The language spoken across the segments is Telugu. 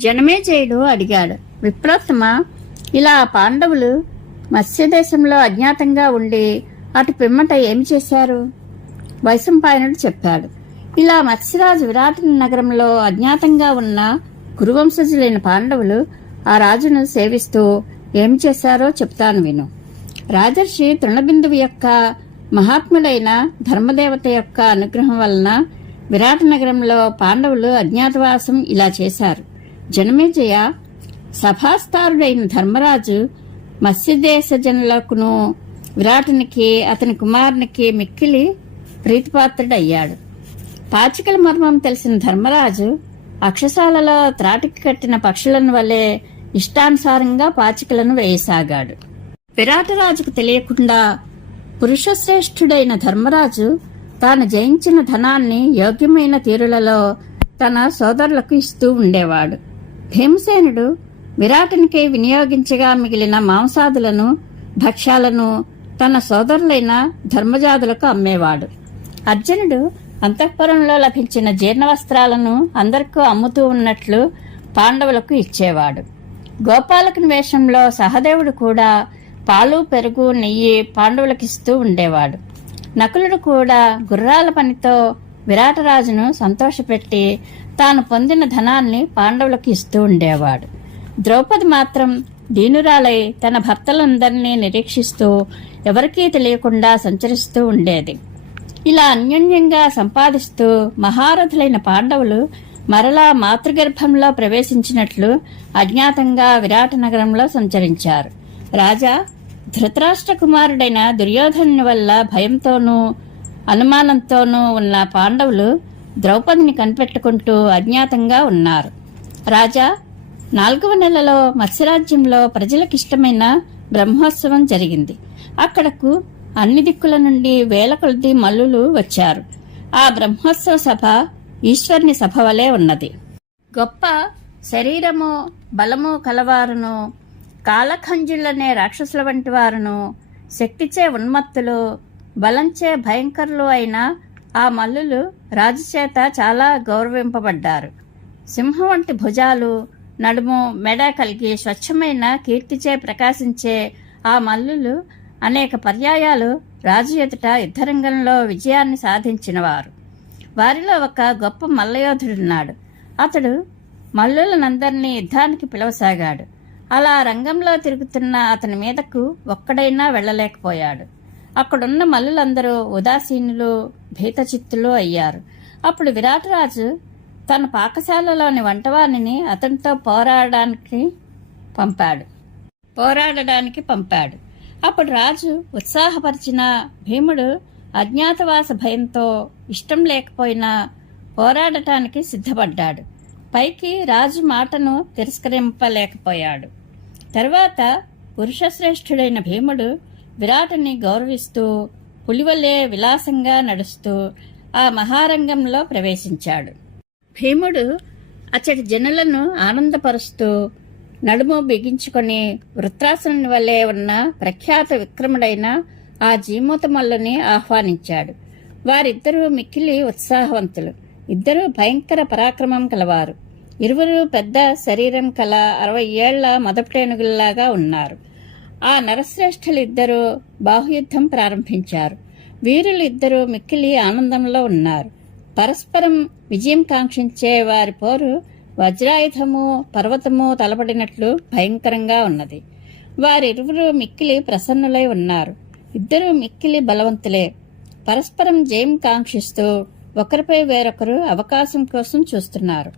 జనమేజయుడు అడిగాడు. విప్రోత్తమ ఇలా పాండవులు మత్స్యదేశంలో అజ్ఞాతంగా ఉండి అటు పిమ్మట ఏమి చేశారు? వైశంపాయనుడు చెప్పాడు. ఇలా మత్స్యరాజు విరాట నగరంలో అజ్ఞాతంగా ఉన్న కురువంశజులైన పాండవులు ఆ రాజును సేవిస్తూ ఏం చేశారో చెప్తాను విను. రాజర్షి తృణబిందువు యొక్క మహాత్ముడైన ధర్మదేవత యొక్క అనుగ్రహం వలన విరాట నగరంలో పాండవులు అజ్ఞాతవాసం ఇలా చేశారు. జనమేజయ సభాస్తారుడైన ధర్మరాజు మత్స్యదేశ జనులకును విరాటునికి అతని కుమారునికి మిక్కిలి ప్రీతిపాత్రుడయ్యాడు. పాచికల మర్మం తెలిసిన ధర్మరాజు అక్షశాలలో త్రాటికి కట్టిన పక్షులను వలె ఇష్టానుసారంగా పాచికలను వేయసాగాడు. విరాటరాజుకు తెలియకుండా పురుషశ్రేష్ఠుడైన ధర్మరాజు తాను జయించిన ధనాన్ని యోగ్యమైన తీరులలో తన సోదరులకు ఇస్తూ ఉండేవాడు. భీమసేనుడు విరాటునికి వినియోగించగా మిగిలిన మాంసాదులను భక్ష్యాలను తన సోదరులైన ధర్మజాతులకు అమ్మేవాడు. అర్జునుడు అంతఃపురంలో లభించిన జీర్ణ వస్త్రాలను అందరికీ అమ్ముతూ ఉన్నట్లు పాండవులకు ఇచ్చేవాడు. గోపాలకుని వేషంలో సహదేవుడు కూడా పాలు పెరుగు నెయ్యి పాండవులకిస్తూ ఉండేవాడు. నకులుడు కూడా గుర్రాల పనితో విరాటరాజును సంతోషపెట్టి తాను పొందిన ధనాన్ని పాండవులకు ఇస్తూ ఉండేవాడు. ద్రౌపది మాత్రం దీనురాలై తన భర్తలందరినీ నిరీక్షిస్తూ ఎవరికీ తెలియకుండా సంచరిస్తూ ఉండేది. ఇలా అన్యోన్యంగా సంపాదిస్తూ మహారథులైన పాండవులు మరలా మాతృగర్భంలో ప్రవేశించినట్లు అజ్ఞాతంగా విరాట నగరంలో సంచరించారు. రాజా ధృతరాష్ట్ర కుమారుడైన దుర్యోధను వల్ల భయంతోనూ అనుమానంతోనూ ఉన్న పాండవులు ద్రౌపదిని కనిపెట్టుకుంటూ అజ్ఞాతంగా ఉన్నారు. రాజా నాలుగవ నెలలో మత్స్యరాజ్యంలో ప్రజలకిష్టమైన బ్రహ్మోత్సవం జరిగింది. అక్కడకు అన్ని దిక్కుల నుండి వేల కొలది మల్లులు వచ్చారు. ఆ బ్రహ్మోత్సవ సభ ఈశ్వరుని సభ వలె ఉన్నది. గొప్ప శరీరము బలము కలవారును కాలఖంజులనే రాక్షసుల వంటి వారును శక్తిచే ఉన్మత్తులు బలంచే భయంకరులు అయిన ఆ మల్లులు రాజు చేత చాలా గౌరవింపబడ్డారు. సింహం వంటి భుజాలు నడుము మెడ కలిగి స్వచ్ఛమైన కీర్తిచే ప్రకాశించే ఆ మల్లులు అనేక పర్యాయాలు రాజు ఎదుట యుద్ధరంగంలో విజయాన్ని సాధించినవారు. వారిలో ఒక గొప్ప మల్లయోధుడున్నాడు. అతడు మల్లులనందరినీ యుద్ధానికి పిలవసాగాడు. అలా రంగంలో తిరుగుతున్న అతని మీదకు ఒక్కడైనా వెళ్ళలేకపోయాడు. అక్కడున్న మల్లులందరూ ఉదాసీనులు భీతచిత్తులు అయ్యారు. అప్పుడు విరాటరాజు తన పాకశాలలోని వంటవాణిని అతనితో పోరాడడానికి పంపాడు. పోరాడడానికి పంపాడు. అప్పుడు రాజు ఉత్సాహపరిచిన భీముడు అజ్ఞాతవాస భయంతో ఇష్టం లేకపోయినా పోరాడటానికి సిద్ధపడ్డాడు. పైకి రాజు మాటను తిరస్కరింపలేకపోయాడు. తర్వాత పురుషశ్రేష్ఠుడైన భీముడు విరాటుని గౌరవిస్తూ పులివలే విలాసంగా నడుస్తూ ఆ మహారంగంలో ప్రవేశించాడు. భీముడు అచ్చటి జనులను ఆనందపరుస్తూ నడుము బిగించుకొని వృత్రాసుని వలె ఉన్న ప్రఖ్యాత విక్రముడైన ఆ జీమూతమల్లుని ఆహ్వానించాడు. వారిద్దరూ మిక్కిలి ఉత్సాహవంతులు. ఇద్దరూ భయంకర పరాక్రమం కలవారు. ఇరువురు పెద్ద శరీరం కల అరవై ఏళ్ళ మొదపటేనుగుల్లాగా ఉన్నారు. ఆ నరశ్రేష్ఠులిద్దరూ బాహుయుద్ధం ప్రారంభించారు. వీరులిద్దరూ మిక్కిలి ఆనందంలో ఉన్నారు. పరస్పరం విజయం కాంక్షించే వారి పోరు వజ్రాయుధము పర్వతము తలపడినట్లు భయంకరంగా ఉన్నది. వారిరువురు మిక్కిలి ప్రసన్నులై ఉన్నారు. ఇద్దరు మిక్కిలి బలవంతులే. పరస్పరం జయం కాంక్షిస్తూ ఒకరిపై వేరొకరు అవకాశం కోసం చూస్తున్నారు.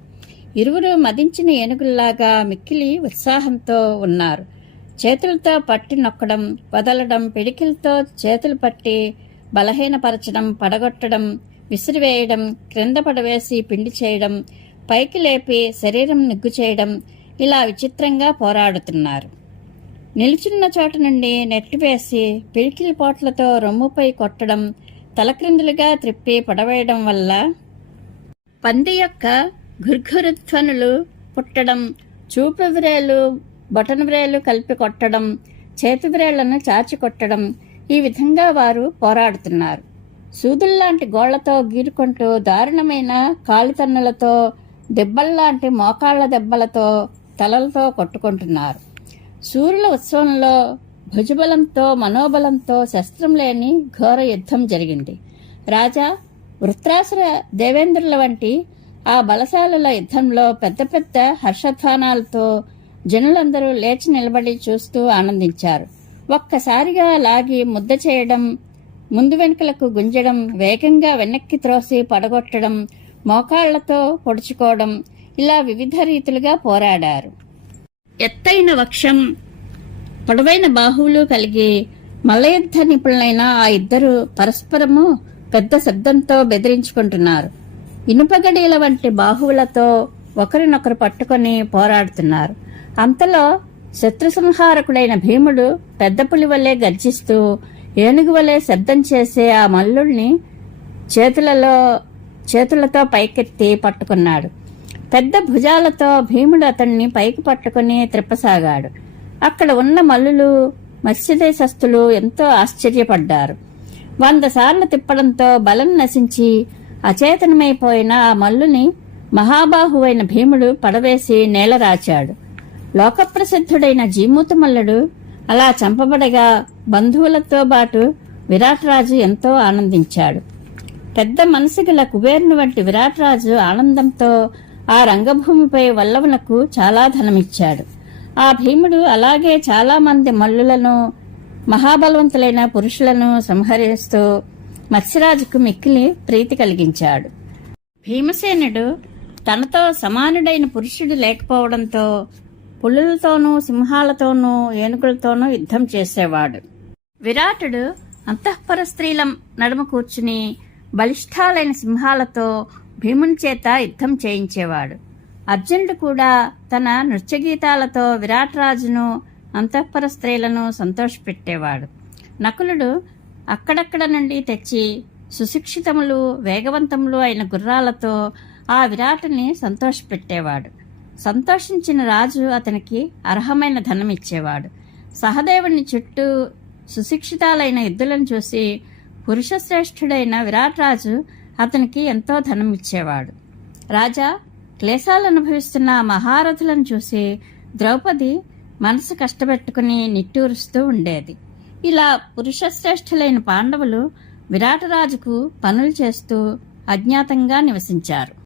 ఇరువురు మదించిన ఏనుగుల్లాగా మిక్కిలి ఉత్సాహంతో ఉన్నారు. చేతులతో పట్టి నొక్కడం వదలడం పిడికిలతో చేతులు పట్టి బలహీనపరచడం పడగొట్టడం విసిరివేయడం క్రింద పడవేసి పిండి చేయడం పైకి లేపి శరీరం నిగ్గు చేయడం ఇలా విచిత్రంగా పోరాడుతున్నారు. నిలుచున్న చోట నుండి నెట్టివేసి పిడికిలి పోట్లతో రొమ్ముపై కొట్టడం తలక్రిందులుగా త్రిప్పి పడవేయడం వల్ల పంది యొక్క గుర్ఘురుధ్వనులు పుట్టడం చూపెవిరేలు బొటన వ్రేలు కలిపి కొట్టడం చేతి వ్రేళ్ళను చాచి కొట్టడం ఈ విధంగా వారు పోరాడుతున్నారు. సూదుల్లాంటి గోళ్ళతో గీరుకుంటూ దారుణమైన కాలితన్నులతో దెబ్బల్లాంటి మోకాళ్ళ దెబ్బలతో తలలతో కొట్టుకుంటున్నారు. సూర్యుల ఉత్సవంలో భుజబలంతో మనోబలంతో శస్త్రం లేని ఘోర యుద్ధం జరిగింది. రాజా వృత్రాసుర దేవేంద్రుల వంటి ఆ బలశాలుల యుద్ధంలో పెద్ద పెద్ద హర్షధ్వానాలతో జనులందరూ లేచి నిలబడి చూస్తూ ఆనందించారు. ఒక్కసారిగా లాగి ముద్ద చేయడం ముందు వెనుకలకు గుంజడం వేగంగా వెనక్కి త్రోసి పడగొట్టడం మోకాళ్ళతో పొడుచుకోవడం ఇలా వివిధ రీతులుగా పోరాడారు. ఎత్తైన వక్షం పొడవైన బాహువులు కలిగి మల్లయుద్ధ నిపుణులైన ఆ ఇద్దరు పరస్పరము పెద్ద శబ్దంతో బెదిరించుకుంటున్నారు. ఇనుపగడీల వంటి బాహువులతో ఒకరినొకరు పట్టుకొని పోరాడుతున్నారు. అంతలో శత్రు సంహారకుడైన భీముడు పెద్ద పులి వలె గర్జిస్తూ ఏనుగు వలె శబ్దం చేసే ఆ మల్లుల్ని చేతులలో చేతులతో పైకెత్తి పట్టుకున్నాడు. పెద్ద భుజాలతో భీముడు అతన్ని పైకి పట్టుకుని త్రిప్పసాగాడు. అక్కడ ఉన్న మల్లులు మత్స్యదేశస్థులు ఎంతో ఆశ్చర్యపడ్డారు. వంద సార్లు తిప్పడంతో బలం నశించి అచేతనమైపోయిన ఆ మల్లుని మహాబాహువైన భీముడు పడవేసి నేలరాచాడు లోకప్రసిద్ధుడైన జీమూతమల్లుడు అలా చంపబడగా బంధువులతో పాటు విరాట్రాజు ఎంతో ఆనందించాడు. పెద్ద మనసు గల కుబేరుని వంటి విరాట్రాజు ఆనందంతో ఆ రంగభూమిపై వల్లవనకు చాలా ధనమిచ్చాడు. ఆ భీముడు అలాగే చాలా మంది మల్లులను మహాబలవంతులైన పురుషులను సంహరిస్తూ మత్స్యరాజుకు మిక్కిలి ప్రీతి కలిగించాడు. భీమసేనుడు తనతో సమానుడైన పురుషుడు లేకపోవడంతో పులులతోనూ సింహాలతోనూ ఏనుగులతోనూ యుద్ధం చేసేవాడు. విరాటుడు అంతఃపర స్త్రీల నడుమ కూర్చుని బలిష్ఠాలైన సింహాలతో భీముని చేత యుద్ధం చేయించేవాడు. అర్జునుడు కూడా తన నృత్యగీతాలతో విరాట్రాజును అంతఃపర స్త్రీలను సంతోషపెట్టేవాడు. నకులుడు అక్కడక్కడ నుండి తెచ్చి సుశిక్షితములు వేగవంతములు అయిన గుర్రాలతో ఆ విరాటుని సంతోషపెట్టేవాడు. సంతోషించిన రాజు అతనికి అర్హమైన ధనం ఇచ్చేవాడు సహదేవుని చుట్టూ సుశిక్షితాలైన ఎద్దులను చూసి పురుషశ్రేష్ఠుడైన విరాట్ రాజు అతనికి ఎంతో ధనం ఇచ్చేవాడు రాజా క్లేశాలు అనుభవిస్తున్న మహారథులను చూసి ద్రౌపది మనసు కష్టపెట్టుకుని నిట్టూరుస్తూ ఉండేది. ఇలా పురుషశ్రేష్ఠులైన పాండవులు విరాటరాజుకు పనులు చేస్తూ అజ్ఞాతంగా నివసించారు.